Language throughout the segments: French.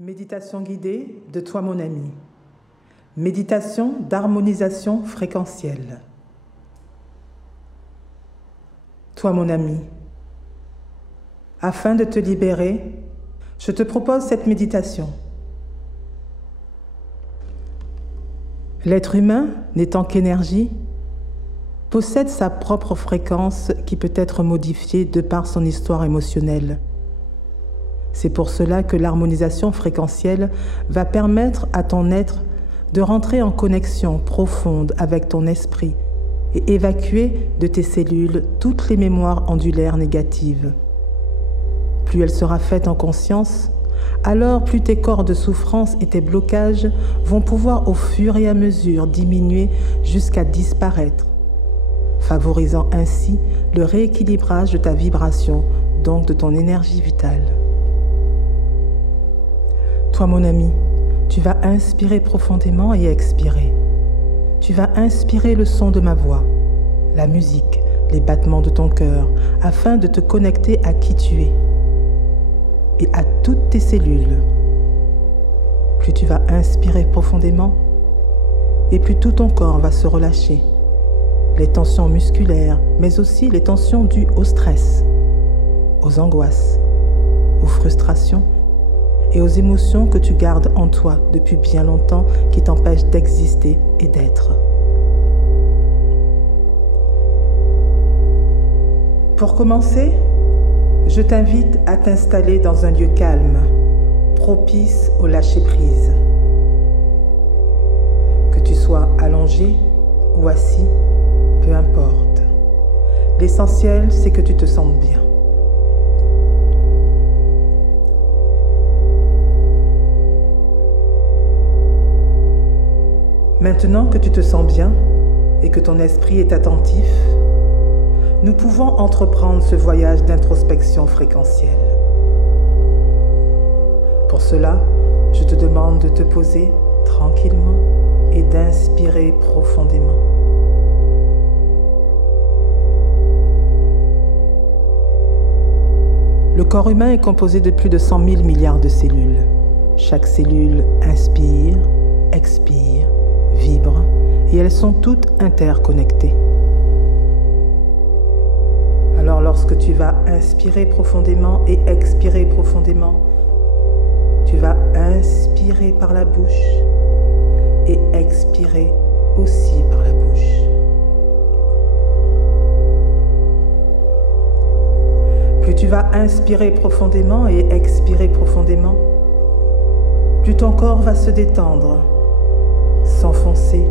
Méditation guidée de toi mon ami. Méditation d'harmonisation fréquentielle. Toi mon ami, afin de te libérer, je te propose cette méditation. L'être humain, n'étant qu'énergie, possède sa propre fréquence qui peut être modifiée de par son histoire émotionnelle. C'est pour cela que l'harmonisation fréquentielle va permettre à ton être de rentrer en connexion profonde avec ton esprit et évacuer de tes cellules toutes les mémoires ondulaires négatives. Plus elle sera faite en conscience, alors plus tes corps de souffrance et tes blocages vont pouvoir au fur et à mesure diminuer jusqu'à disparaître, favorisant ainsi le rééquilibrage de ta vibration, donc de ton énergie vitale. Toi mon ami, tu vas inspirer profondément et expirer. Tu vas inspirer le son de ma voix, la musique, les battements de ton cœur, afin de te connecter à qui tu es et à toutes tes cellules. Plus tu vas inspirer profondément, et plus tout ton corps va se relâcher. Les tensions musculaires, mais aussi les tensions dues au stress, aux angoisses, aux frustrations et aux émotions que tu gardes en toi depuis bien longtemps qui t'empêchent d'exister et d'être. Pour commencer, je t'invite à t'installer dans un lieu calme, propice au lâcher-prise. Que tu sois allongé ou assis, peu importe. L'essentiel, c'est que tu te sentes bien. Maintenant que tu te sens bien et que ton esprit est attentif, nous pouvons entreprendre ce voyage d'introspection fréquentielle. Pour cela, je te demande de te poser tranquillement et d'inspirer profondément. Le corps humain est composé de plus de 100 000 milliards de cellules. Chaque cellule inspire, expire, vibre, et elles sont toutes interconnectées. Alors lorsque tu vas inspirer profondément et expirer profondément, tu vas inspirer par la bouche et expirer aussi par la bouche. Plus tu vas inspirer profondément et expirer profondément, plus ton corps va se détendre, s'enfoncer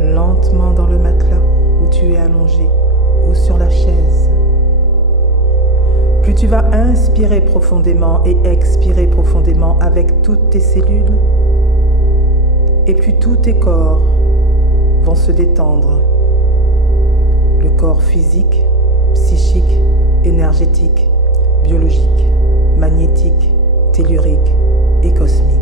lentement dans le matelas où tu es allongé ou sur la chaise. Plus tu vas inspirer profondément et expirer profondément avec toutes tes cellules, et plus tous tes corps vont se détendre. Le corps physique, psychique, énergétique, biologique, magnétique, tellurique et cosmique.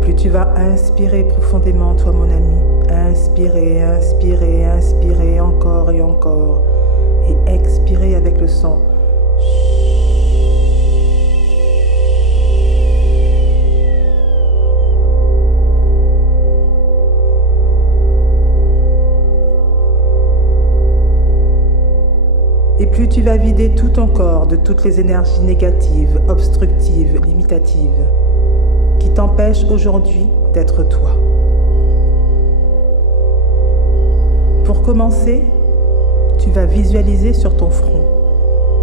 Plus tu vas inspirer profondément, toi mon ami, inspirer, inspirer, inspirer encore et encore, et expirer avec le son. Et plus tu vas vider tout ton corps de toutes les énergies négatives, obstructives, limitatives, qui t'empêchent aujourd'hui d'être toi. Pour commencer, tu vas visualiser sur ton front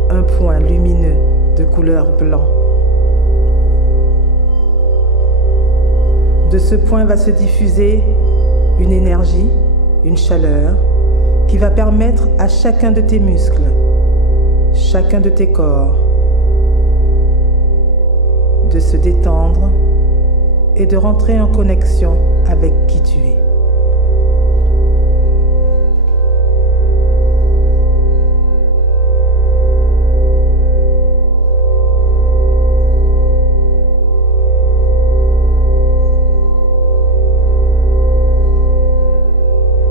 un point lumineux de couleur blanc. De ce point va se diffuser une énergie, une chaleur, qui va permettre à chacun de tes muscles, chacun de tes corps, de se détendre et de rentrer en connexion avec qui tu es.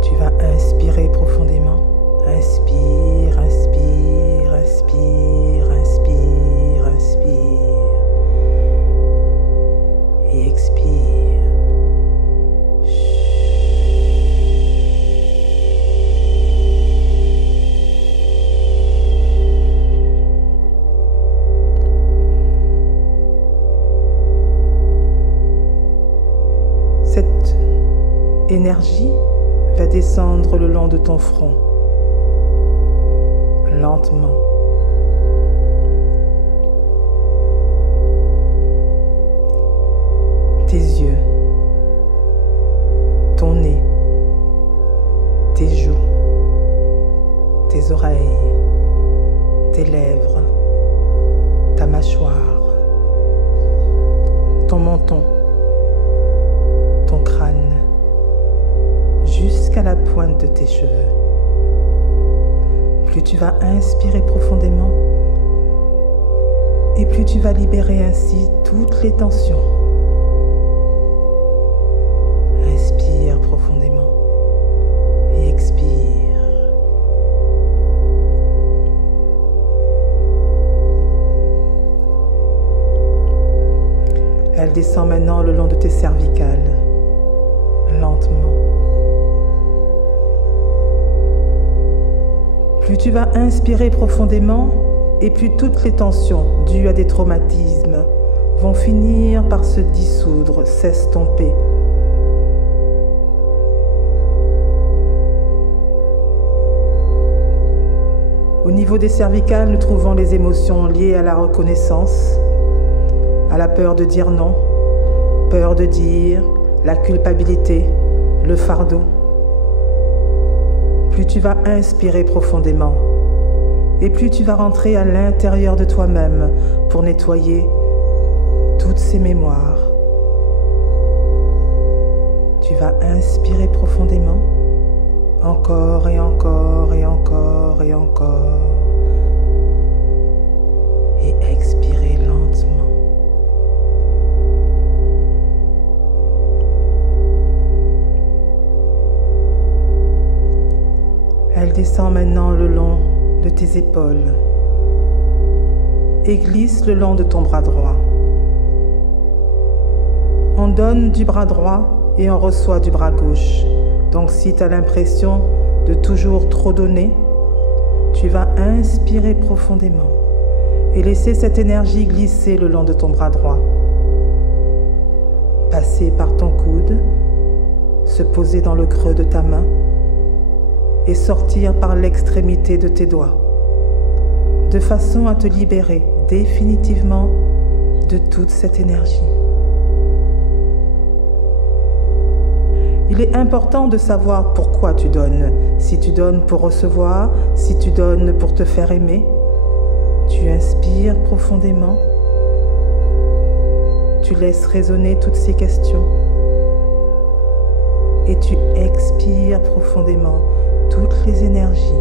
Tu vas inspirer profondément. Inspire, inspire, inspire. énergie va descendre le long de ton front, lentement. Tes yeux, ton nez, tes joues, tes oreilles, tes lèvres, ta mâchoire, ton menton, ton crâne, jusqu'à la pointe de tes cheveux. Plus tu vas inspirer profondément, et plus tu vas libérer ainsi toutes les tensions. Inspire profondément et expire. Elle descend maintenant le long de tes cervicales, lentement. Plus tu vas inspirer profondément, et plus toutes les tensions dues à des traumatismes vont finir par se dissoudre, s'estomper. Au niveau des cervicales, nous trouvons les émotions liées à la reconnaissance, à la peur de dire non, peur de dire, la culpabilité, le fardeau. Plus tu vas inspirer profondément, et plus tu vas rentrer à l'intérieur de toi-même pour nettoyer toutes ces mémoires. Tu vas inspirer profondément, encore et encore et encore et encore, et expirer lentement. Elle descend maintenant le long de tes épaules et glisse le long de ton bras droit. On donne du bras droit et on reçoit du bras gauche. Donc si tu as l'impression de toujours trop donner, tu vas inspirer profondément et laisser cette énergie glisser le long de ton bras droit. Passer par ton coude, se poser dans le creux de ta main et sortir par l'extrémité de tes doigts, de façon à te libérer définitivement de toute cette énergie. Il est important de savoir pourquoi tu donnes. Si tu donnes pour recevoir, si tu donnes pour te faire aimer, tu inspires profondément, tu laisses résonner toutes ces questions et tu expires profondément toutes les énergies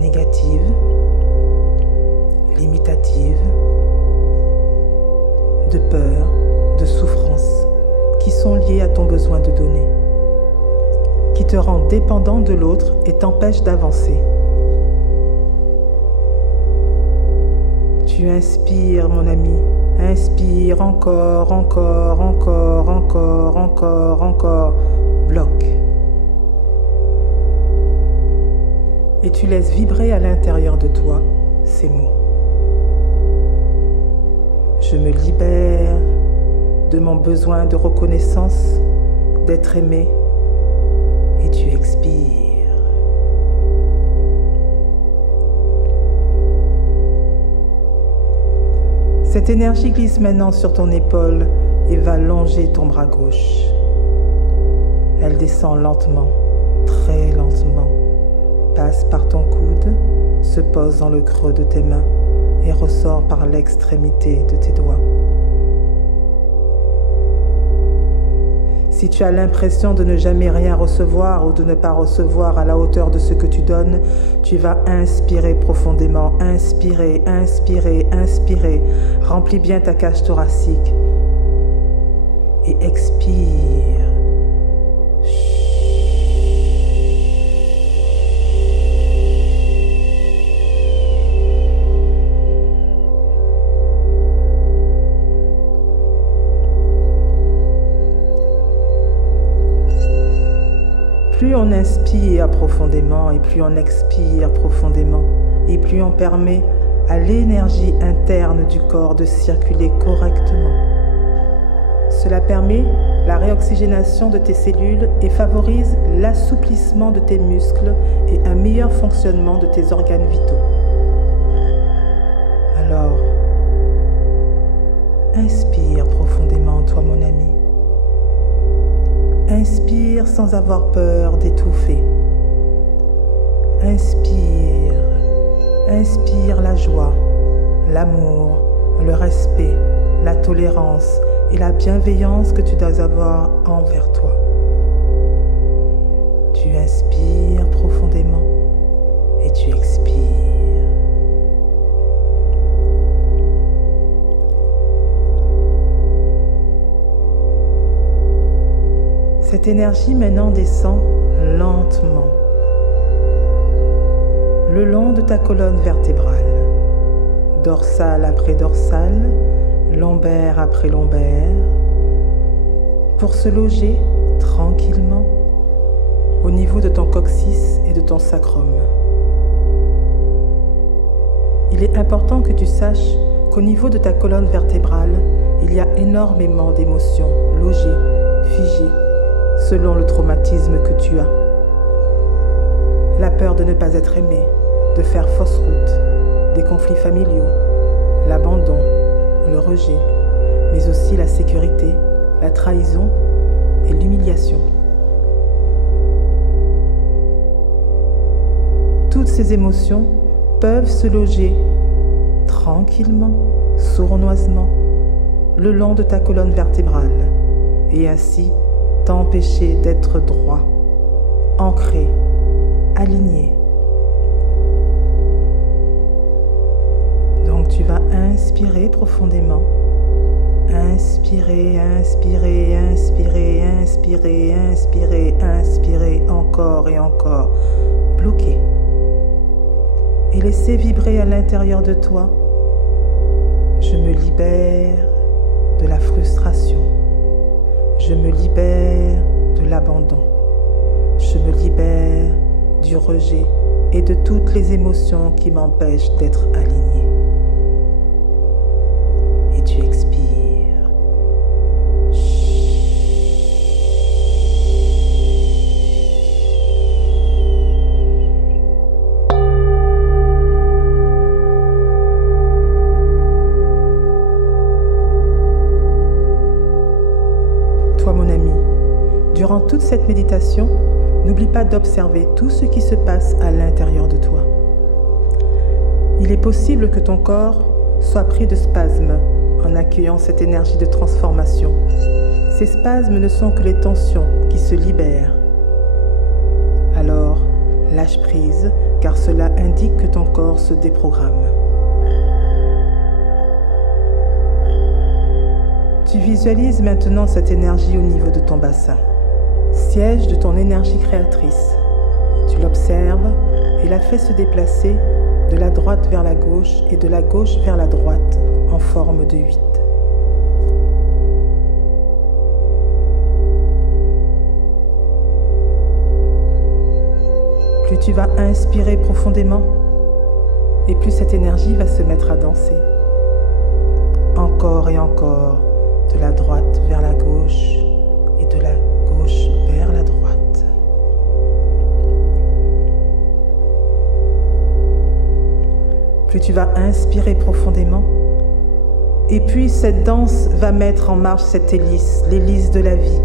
négatives, limitatives, de peur, de souffrance qui sont liées à ton besoin de donner, qui te rend dépendant de l'autre et t'empêche d'avancer. Tu inspires, mon ami. Inspire encore, encore, encore, encore, encore, encore. Bloque. Et tu laisses vibrer à l'intérieur de toi ces mots. Je me libère de mon besoin de reconnaissance, d'être aimé. Et tu expires. Cette énergie glisse maintenant sur ton épaule et va longer ton bras gauche. Elle descend lentement, très lentement, passe par ton coude, se pose dans le creux de tes mains et ressort par l'extrémité de tes doigts. Si tu as l'impression de ne jamais rien recevoir ou de ne pas recevoir à la hauteur de ce que tu donnes, tu vas inspirer profondément, inspirer, inspirer, inspirer. Remplis bien ta cage thoracique et expire. Plus on inspire profondément et plus on expire profondément et plus on permet à l'énergie interne du corps de circuler correctement. Cela permet la réoxygénation de tes cellules et favorise l'assouplissement de tes muscles et un meilleur fonctionnement de tes organes vitaux. Alors, inspire profondément, toi mon ami. Inspire sans avoir peur d'étouffer. Inspire, inspire la joie, l'amour, le respect, la tolérance et la bienveillance que tu dois avoir envers toi. Tu inspires profondément et tu expires. Cette énergie maintenant descend lentement le long de ta colonne vertébrale, dorsale après dorsale, lombaire après lombaire, pour se loger tranquillement au niveau de ton coccyx et de ton sacrum. Il est important que tu saches qu'au niveau de ta colonne vertébrale, il y a énormément d'émotions logées, figées, selon le traumatisme que tu as. La peur de ne pas être aimé, de faire fausse route, des conflits familiaux, l'abandon, le rejet, mais aussi la sécurité, la trahison et l'humiliation. Toutes ces émotions peuvent se loger tranquillement, sournoisement, le long de ta colonne vertébrale et ainsi t'empêcher d'être droit, ancré, aligné. Donc tu vas inspirer profondément. Inspirer, inspirer, inspirer, inspirer, inspirer, inspirer, encore et encore. Bloquer. Et laisser vibrer à l'intérieur de toi. Je me libère de la frustration. Je me libère de l'abandon. Je me libère du rejet et de toutes les émotions qui m'empêchent d'être aligné. Et tu expires. Toi, mon ami, durant toute cette méditation, n'oublie pas d'observer tout ce qui se passe à l'intérieur de toi. Il est possible que ton corps soit pris de spasmes en accueillant cette énergie de transformation. Ces spasmes ne sont que les tensions qui se libèrent. Alors, lâche prise, car cela indique que ton corps se déprogramme. Tu visualises maintenant cette énergie au niveau de ton bassin, siège de ton énergie créatrice. Tu l'observes et la fais se déplacer de la droite vers la gauche et de la gauche vers la droite en forme de 8. Plus tu vas inspirer profondément et plus cette énergie va se mettre à danser. Encore et encore, de la droite vers la gauche et de la gauche vers la droite. Plus tu vas inspirer profondément, et puis cette danse va mettre en marche cette hélice, l'hélice de la vie,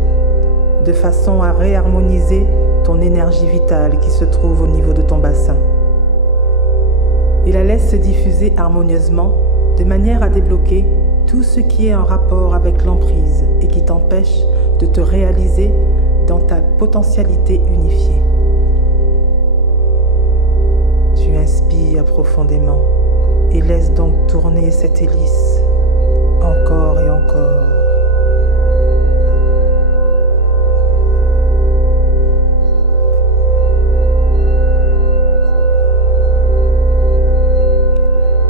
de façon à réharmoniser ton énergie vitale qui se trouve au niveau de ton bassin. Et la laisse se diffuser harmonieusement de manière à débloquer tout ce qui est en rapport avec l'emprise et qui t'empêche de te réaliser dans ta potentialité unifiée. Tu inspires profondément et laisse donc tourner cette hélice encore et encore.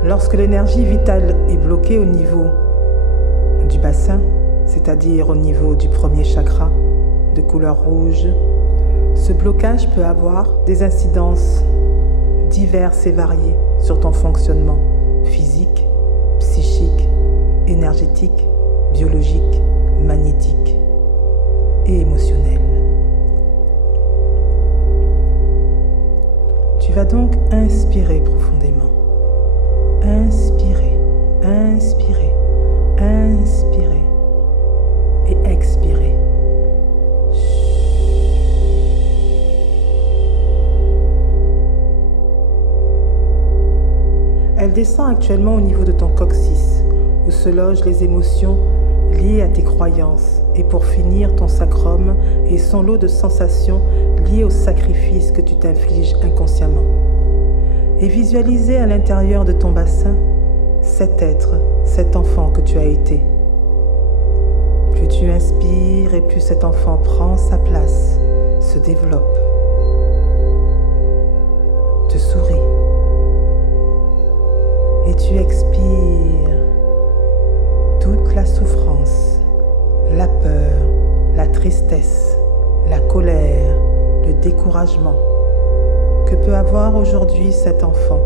Lorsque l'énergie vitale est bloquée au niveau du bassin, c'est-à-dire au niveau du premier chakra de couleur rouge, ce blocage peut avoir des incidences diverses et variées sur ton fonctionnement physique, psychique, énergétique, biologique, magnétique et émotionnel. Tu vas donc inspirer profondément. Inspirer, inspirer, inspirer et expirer. Elle descend actuellement au niveau de ton coccyx, où se logent les émotions liées à tes croyances, et pour finir ton sacrum et son lot de sensations liées au sacrifice que tu t'infliges inconsciemment. Et visualiser à l'intérieur de ton bassin cet être, cet enfant que tu as été. Plus tu inspires et plus cet enfant prend sa place, se développe, te sourit. Et tu expires toute la souffrance, la peur, la tristesse, la colère, le découragement que peut avoir aujourd'hui cet enfant.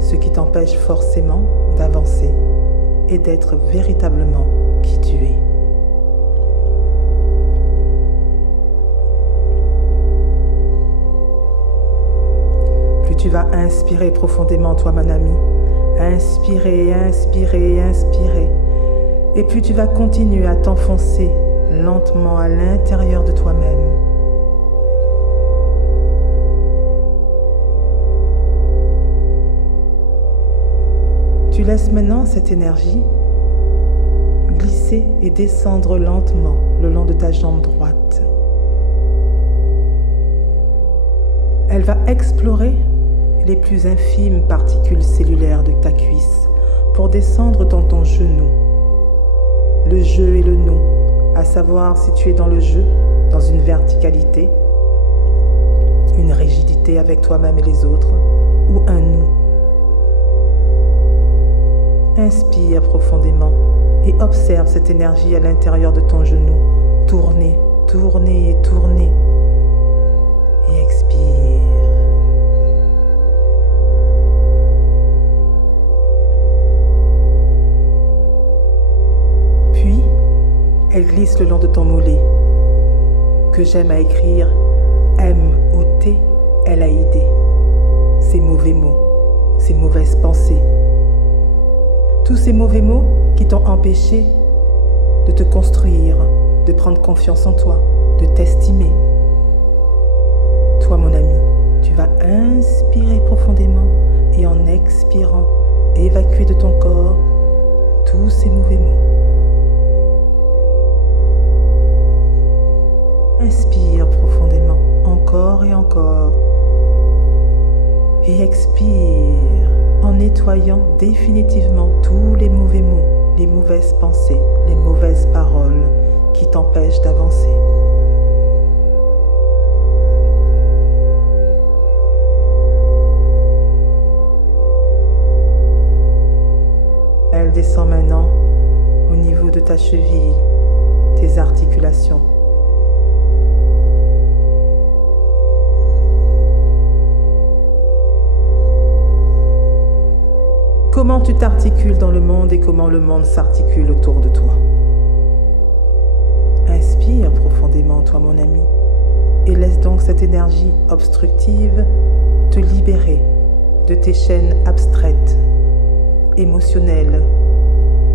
Ce qui t'empêche forcément d'avancer et d'être véritablement qui tu es. Plus tu vas inspirer profondément, toi, mon ami. Inspirer, inspirer, inspirer. Et plus tu vas continuer à t'enfoncer lentement à l'intérieur de toi-même. Tu laisses maintenant cette énergie glisser et descendre lentement le long de ta jambe droite. Elle va explorer les plus infimes particules cellulaires de ta cuisse pour descendre dans ton genou. Le je et le nous, à savoir si tu es dans le je, dans une verticalité, une rigidité avec toi-même et les autres, ou un nous. Inspire profondément et observe cette énergie à l'intérieur de ton genou, tourner, tourner et tourner. Et expire. Puis, elle glisse le long de ton mollet, que j'aime à écrire M-O-T-L-A-I-D. Ces mauvais mots, ces mauvaises pensées. Tous ces mauvais mots qui t'ont empêché de te construire, de prendre confiance en toi, de t'estimer. Toi, mon ami, tu vas inspirer profondément et en expirant, évacuer de ton corps tous ces mauvais mots. Inspire profondément, encore et encore. Et expire en nettoyant définitivement tous les mauvais mots, les mauvaises pensées, les mauvaises paroles qui t'empêchent d'avancer. Elle descend maintenant au niveau de ta cheville, tes articulations. Comment tu t'articules dans le monde et comment le monde s'articule autour de toi. Inspire profondément, toi, mon ami, et laisse donc cette énergie obstructive te libérer de tes chaînes abstraites, émotionnelles,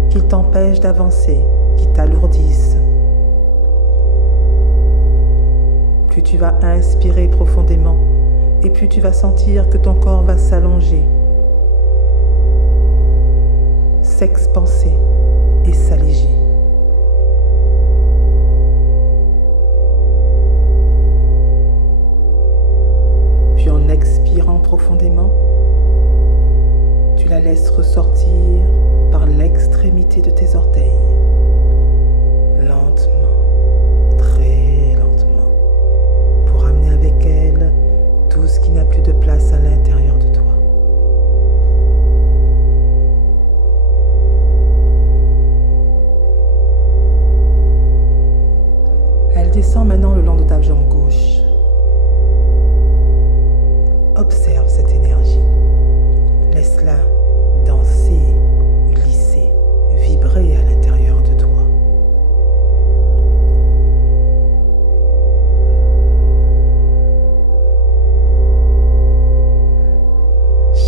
qui t'empêchent d'avancer, qui t'alourdissent. Plus tu vas inspirer profondément, et plus tu vas sentir que ton corps va s'allonger, s'expanser et s'alléger. Puis en expirant profondément, tu la laisses ressortir par l'extrémité de tes orteils. Lentement, très lentement, pour amener avec elle tout ce qui n'a plus de place à l'intérieur de toi. Descends maintenant le long de ta jambe gauche. Observe cette énergie. Laisse-la danser, glisser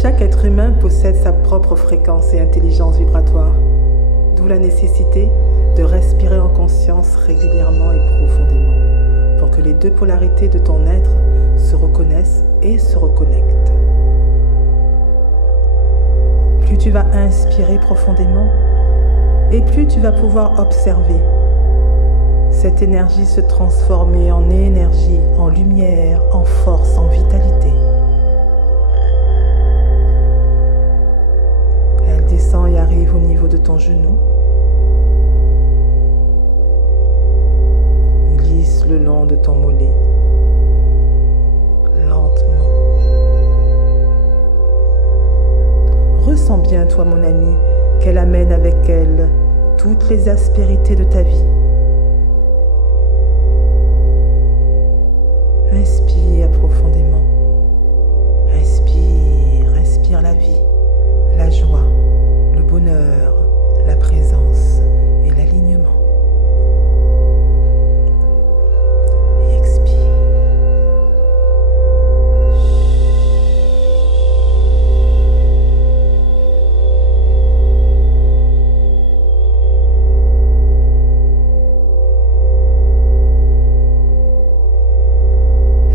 Chaque être humain possède sa propre fréquence et intelligence vibratoire, d'où la nécessité de respirer en conscience régulièrement et profondément pour que les deux polarités de ton être se reconnaissent et se reconnectent. Plus tu vas inspirer profondément et plus tu vas pouvoir observer cette énergie se transformer en énergie, en lumière, en force, en vitalité. Elle descend et arrive au niveau de ton genou. Glisse le long de ton mollet, lentement. Ressens bien, toi mon ami, qu'elle amène avec elle toutes les aspérités de ta vie. Inspire profondément. Inspire la vie, la joie, le bonheur, la présence et l'alignement. Et expire.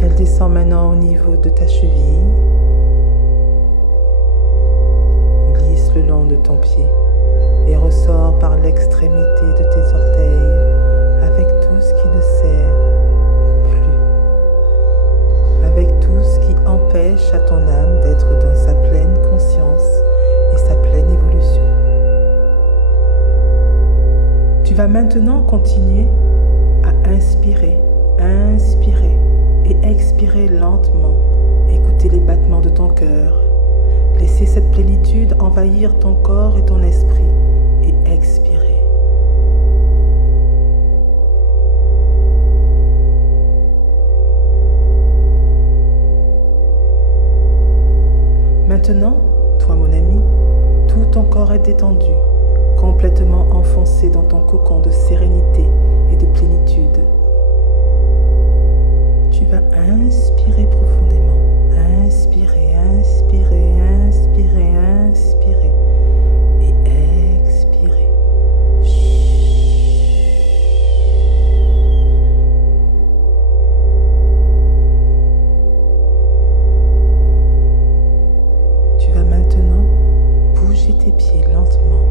Elle descend maintenant au niveau de ta cheville. Glisse le long de ton pied et ressort par l'extrémité de tes orteils avec tout ce qui ne sert plus. Avec tout ce qui empêche à ton âme d'être dans sa pleine conscience et sa pleine évolution. Tu vas maintenant continuer à inspirer et expirer lentement. Écouter les battements de ton cœur. Laisser cette plénitude envahir ton corps et ton esprit et expirer. Maintenant, toi mon ami, tout ton corps est détendu, complètement enfoncé dans ton cocon de sérénité et de plénitude. Tu vas inspirer profondément, inspirer et expirer. Tu vas maintenant bouger tes pieds lentement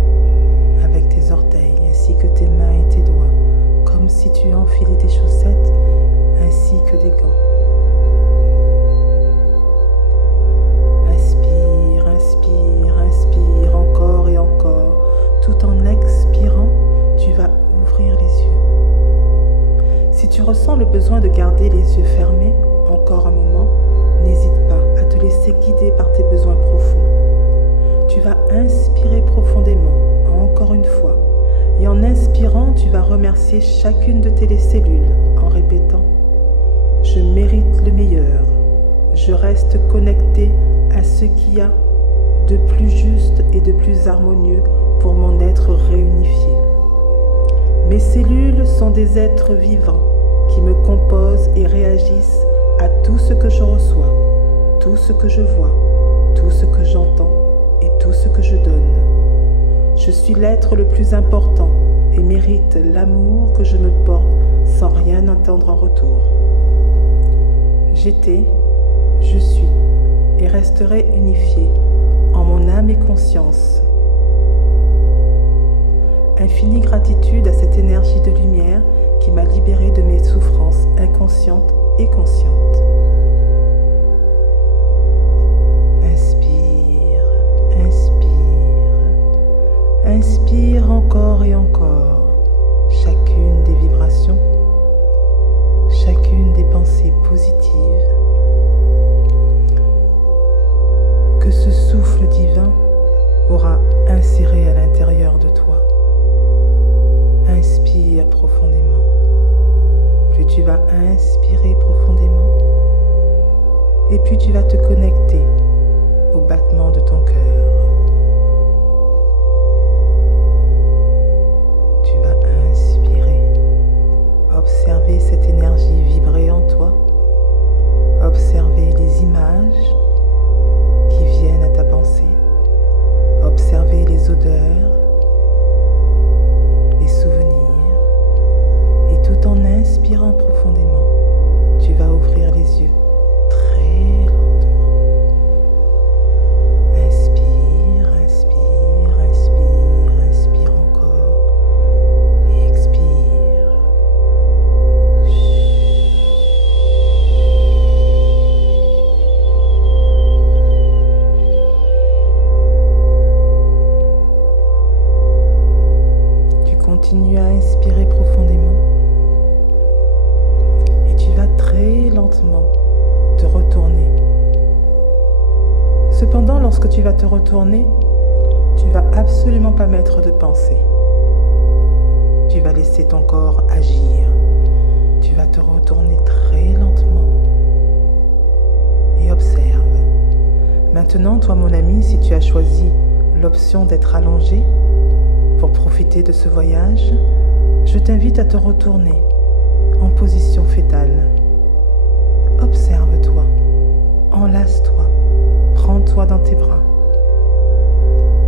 avec tes orteils ainsi que tes mains et tes doigts, comme si tu enfilais des chaussettes ainsi que des gants. Inspire encore et encore. Tout en expirant, tu vas ouvrir les yeux. Si tu ressens le besoin de garder les yeux fermés encore un moment, n'hésite pas à te laisser guider par tes besoins profonds. Tu vas inspirer profondément, encore une fois. Et en inspirant, tu vas remercier chacune de tes cellules en répétant « Je mérite le meilleur. Je reste connecté à ce qu'il y a de plus juste et de plus harmonieux pour mon être réunifié. Mes cellules sont des êtres vivants qui me composent et réagissent à tout ce que je reçois, tout ce que je vois, tout ce que j'entends et tout ce que je donne. Je suis l'être le plus important et mérite l'amour que je me porte sans rien entendre en retour. J'étais, je suis et resterai unifié en mon âme et conscience. Infinie gratitude à cette énergie de lumière qui m'a libéré de mes souffrances inconscientes et conscientes. Inspire, inspire encore et encore chacune des vibrations, chacune des pensées positives que ce souffle divin aura inséré à l'intérieur de toi. Inspire profondément. Plus tu vas inspirer profondément, et puis tu vas te connecter au battement de ton cœur. Tu vas inspirer, observer cette énergie vibrer en toi, observer les images qui viennent à ta lorsque tu vas te retourner, tu ne vas absolument pas mettre de pensée. Tu vas laisser ton corps agir. Tu vas te retourner très lentement et observe. Maintenant, toi mon ami, si tu as choisi l'option d'être allongé pour profiter de ce voyage, je t'invite à te retourner en position fétale. Observe-toi, enlace-toi, prends-toi dans tes bras.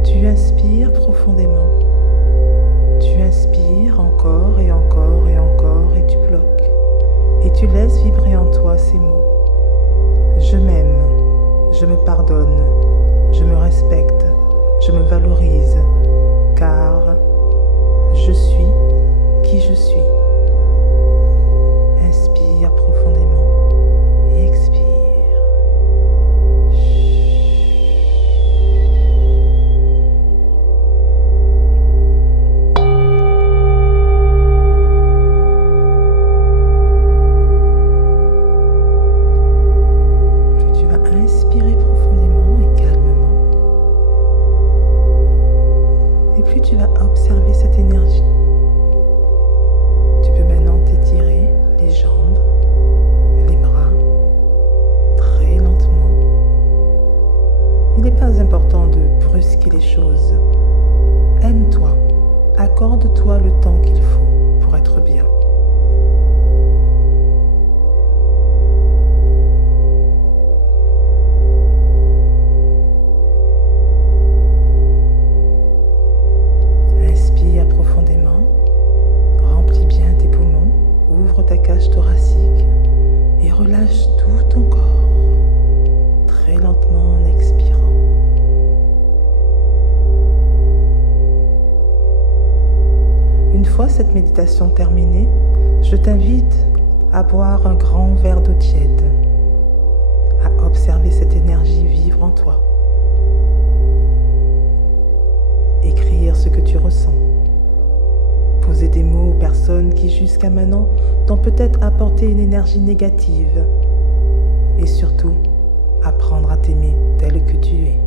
Tu inspires profondément. Tu inspires encore et encore et encore et tu bloques. Et tu laisses vibrer en toi ces mots. Je m'aime, je me pardonne, je me respecte, je me valorise, car je suis qui je suis. Inspire profondément et expire. Inspirez profondément et calmement. Et puis tu vas observer cette énergie. Tu peux maintenant t'étirer les jambes, les bras, très lentement. Il n'est pas important de brusquer les choses. Aime-toi, accorde-toi le temps qu'il faut pour être bien. Inspire profondément, remplis bien tes poumons, ouvre ta cage thoracique et relâche tout ton corps, très lentement en expirant. Une fois cette méditation terminée, je t'invite à boire un grand verre d'eau tiède, à observer cette énergie vivre en toi. Écrire ce que tu ressens. Poser des mots aux personnes qui jusqu'à maintenant t'ont peut-être apporté une énergie négative. Et surtout, apprendre à t'aimer tel que tu es.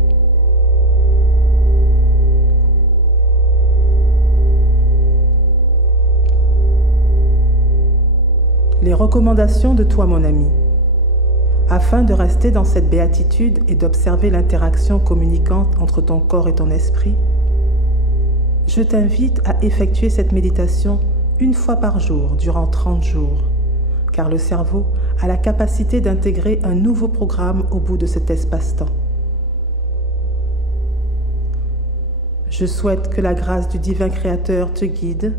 Les recommandations de toi, mon ami. Afin de rester dans cette béatitude et d'observer l'interaction communicante entre ton corps et ton esprit, je t'invite à effectuer cette méditation une fois par jour durant 30 jours, car le cerveau a la capacité d'intégrer un nouveau programme au bout de cet espace-temps. Je souhaite que la grâce du divin Créateur te guide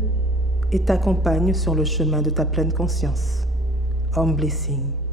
et t'accompagne sur le chemin de ta pleine conscience. Om Blessing.